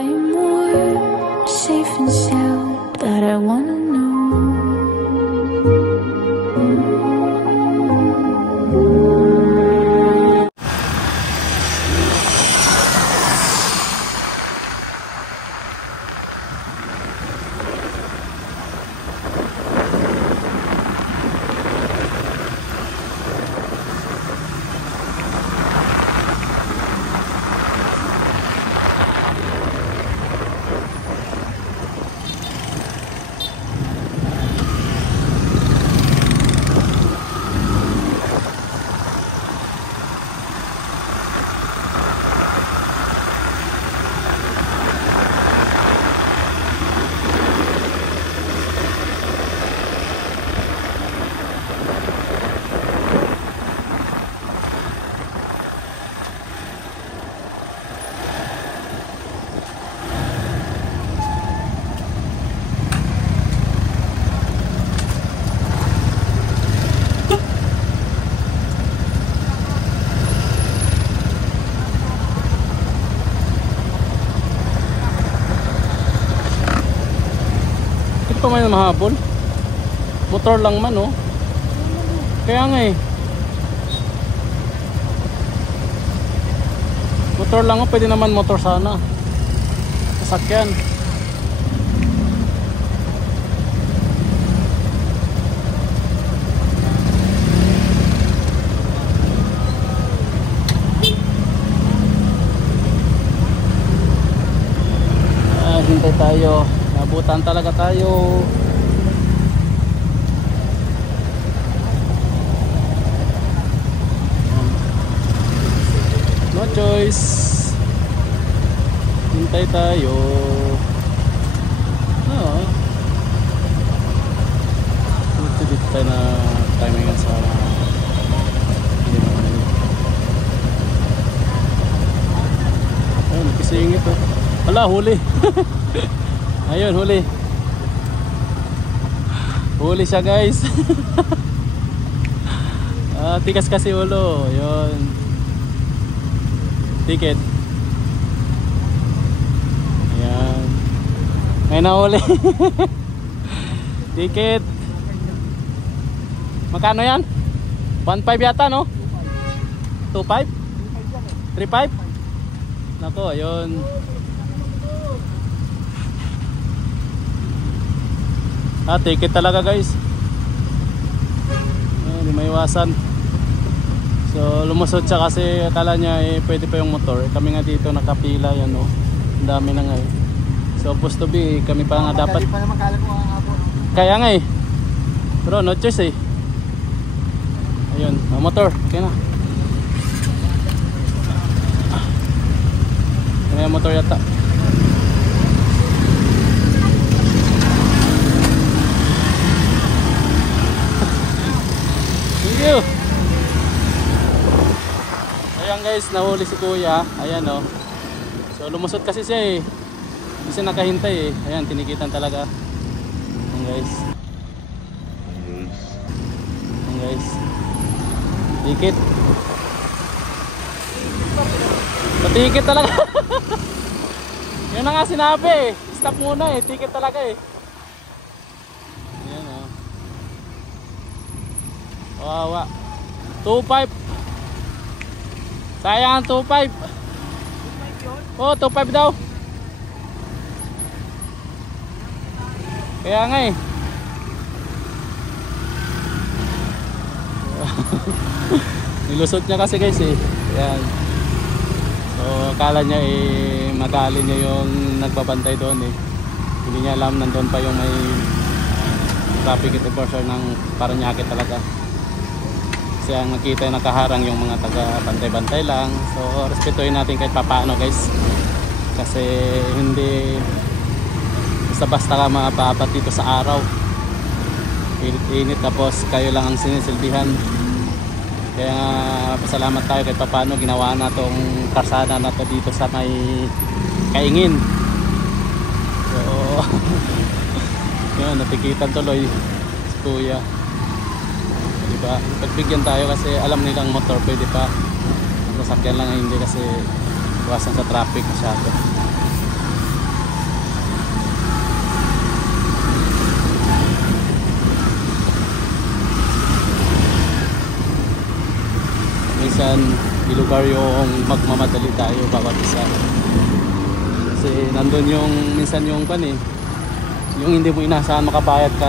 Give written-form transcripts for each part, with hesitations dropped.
Are you more safe and sound? That I wanna know. Pa may mahabol. Motor lang man, oh. Kaya nga eh. Motor lang, oh. Pwede naman motor sana. Sasakyan. Hintay tayo. Nabutan talaga tayo. No choice. Hintay tayo. Dito tayo na timingan sa ayun, kisingit oh. Hala, huli. Ayun, huli. Huli siya, guys. Tikas kasi ulo. Ayun. Ticket. Ayan. May nahuli. Ticket. Magkano yan? 1.5 yata, no? 2.5? 3.5? Nako, ayun. Ticket talaga, guys. Hindi maiwasan. So lumusot siya kasi akala niya pwede pa yung motor. Kami nga dito nakapila yan, oh. Ang dami na nga eh. So supposed to be kami pa nga dapat. Kaya nga eh. Pero no choice eh. Ayun, motor. Okay na. May motor yata. Ayan guys, nahuli si kuya. Ayan oh. So lumusot kasi siya eh. Hindi siya nakahintay eh. Ayan, tinikitan talaga. Ayan guys. Ayan guys. Tikit. Patikit talaga. Yun na nga sinabi eh. Stop muna eh. Tikit talaga eh. Ayan oh. Wawa. 2.5. Sayang 2.5. Oh, 2.5 daw. Kaya nga eh. Nilusot niya kasi guys eh. Ayan. So akala niya eh magali niya yung nagbabantay doon eh. Hindi niya alam nandun pa yung may traffic enforcer ng Parañaque talaga. Kasi ang nakita yung nakaharang yung mga taga bantay-bantay lang. So respetuhin natin kahit papaano guys. Kasi hindi basta-basta ka maapapat dito sa araw. Init tapos kayo lang ang sinisilbihan. Kaya pasalamat tayo kahit papaano ginawa na tong karsada na to dito sa may Kaingin. So yun, natikitan tuloy si kuya. Diba? Pagbigyan tayo kasi alam nilang motor pwede pa. Ang sasakyan lang hindi kasi iwasan sa traffic masyado. minsan ilugar yung magmamadali tayo bawat isa. Kasi nandun yung minsan yung pan eh, yung hindi mo inasahan makabayad ka.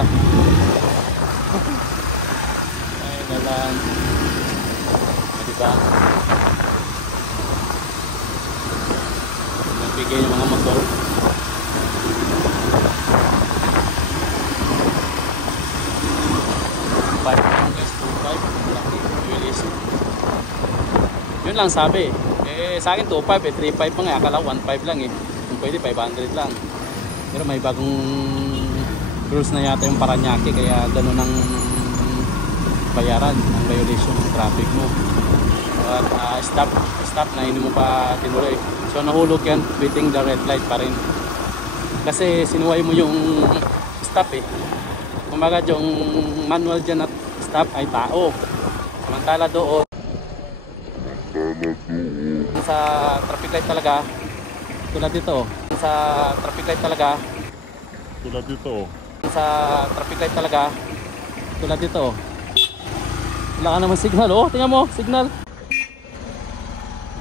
Ay nalan, diba? Nagbigay yung mga motor. Yun lang sabi. Sa akin 2.5 3.5 pa nga. Akala 1.5 lang eh. Kung pwede 500 lang. Pero may bagong rules na yata yung Paranaque, kaya ganun ang bayaran ang violation ng traffic mo. At stop na hindi mo pa tinuloy. So nahulog yan, waiting the red light pa rin. Kasi sinuway mo yung stop eh. Kumbaga yung manual dyan at stop ay tao. Samantala doon sa traffic light talaga, tulad dito. Sa traffic light talaga, tulad dito. Sa traffic light talaga, tulad dito. Wala ka naman signal, oh, tingnan mo, signal.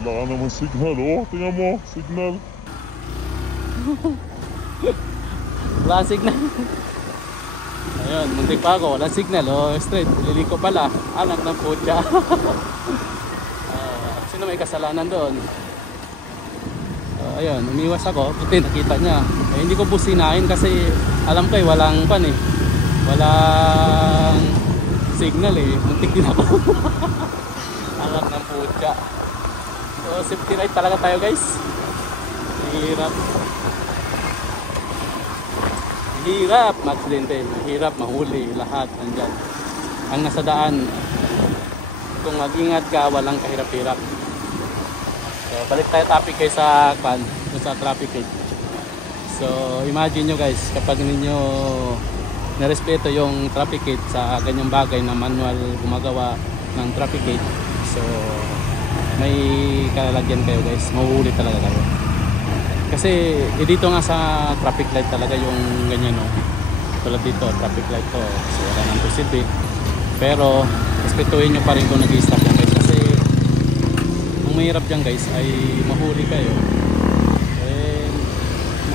Wala ka naman signal, oh, tingnan mo, signal. Wala kang signal. Ayun, muntik pa ako, wala signal, oh, straight, liliko pala, anak ng putya. Sino may kasalanan doon? Ayun, umiwas ako, puti nakita niya. Hindi ko businahin kasi alam ko walang pan eh. Walang signal eh, muntik din ako. Anak ng putya. So safety ride talaga tayo guys. Hirap. Hirap mag-aksidente, hirap mahuli, lahat nandyan. Ang nasa daan, kung mag-ingat ka, walang kahirap-hirap. So balik tayo topic kayo sa traffic light. So imagine nyo guys, kapag ninyo narespeto yung traffic light sa ganyang bagay na manual gumagawa ng traffic light, so may kalalagyan kayo guys, mahuhuli talaga kayo. Kasi dito nga sa traffic light talaga yung ganyan, no? Tulad dito, traffic light to, so wala nang proceed. Pero respetuhin nyo pa rin kung nag-i-stop yan guys, kasi ang mahirap dyan guys ay mahuli kayo,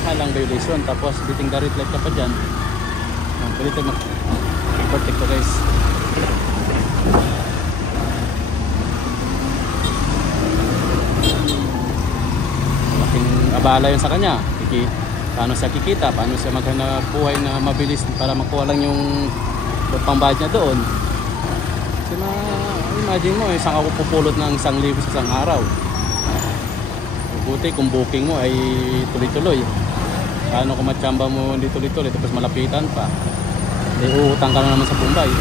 mahalang violation, tapos biting the red light ka pa dyan. Pwede tayo mag-protect to guys. Malaking abala yun sa kanya. Paano siya kikita, paano siya maghanap buhay na mabilis para makuha lang yung pambayad niya doon. Kasi imagine mo, isang ako pupulot ng 1,000 sa isang araw. Buti kung booking mo ay tuloy-tuloy. Paano kung matsamba mo hindi tuloy-tuloy tapos malapitan pa, uutang ka na naman sa Bombay.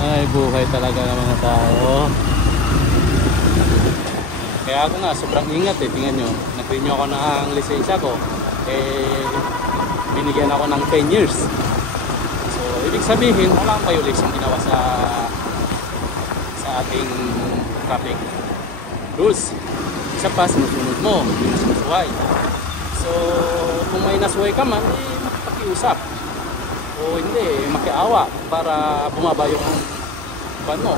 Ay buhay talaga ng mga tao. Kaya ako nga sobrang ingat eh. Tingnan nyo, nag-renew ako ng lisensya ko, binigyan ako ng 10 years. So ibig sabihin wala akong violation ginawa sa ating traffic rules. Isa pa, sinusunod mo, hindi mo sinusuway. So kung may nasuway ka man, makiusap o hindi, makiawa para bumaba yung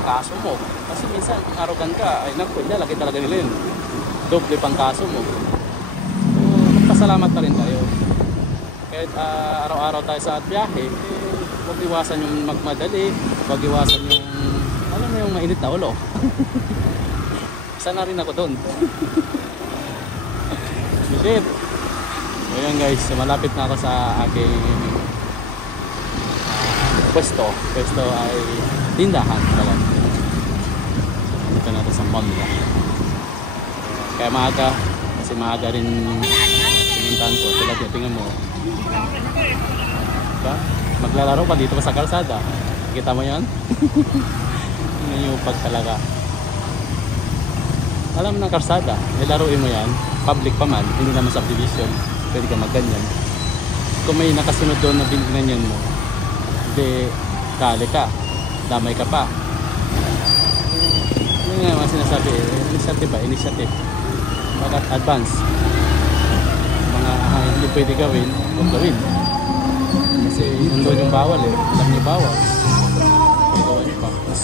kaso mo. Kasi minsan arrogant ka, ay naku, laki talaga nila yun, doble pang kaso mo. So magpasalamat pa rin tayo kahit araw-araw tayo sa biyahe. Huwag iwasan yung magmadali, huwag iwasan yung alam mo yung mainit na ulo. Sana rin ako doon. Shit. So yun guys, malapit na ako sa aking pwesto. Pwesto ay tindahan talaga. Dito na ito sa mall nila. Kaya maaga, kasi maaga rin pinintahan ko. Tulad nyo, tingnan mo. Diba? Maglalaro pa dito sa kalsada. Kita mo yan? Tingnan yung pag talaga. Alam mo ng kalsada, nilaruin mo yan. Public pa man, hindi naman subdivision. Pwede ka magganyan. Kung may nakasunod doon na binignan mo, hindi, dali ka, damay ka pa. Yun nga naman sinasabi, initiative ba? Initiative. Bakit advance? Mga hindi pwede gawin, huwag gawin. Kasi nandun yung bawal eh. Alam niyo bawal. Huwag gawin pa. Ito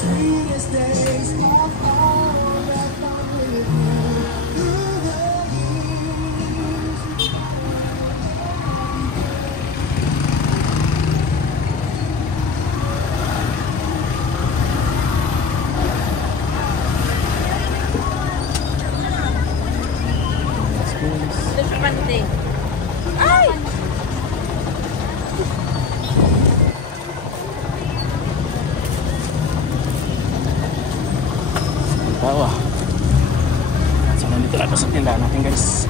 sa pante. Ay! Tawa. So nandito lang ako sa tindahan natin guys.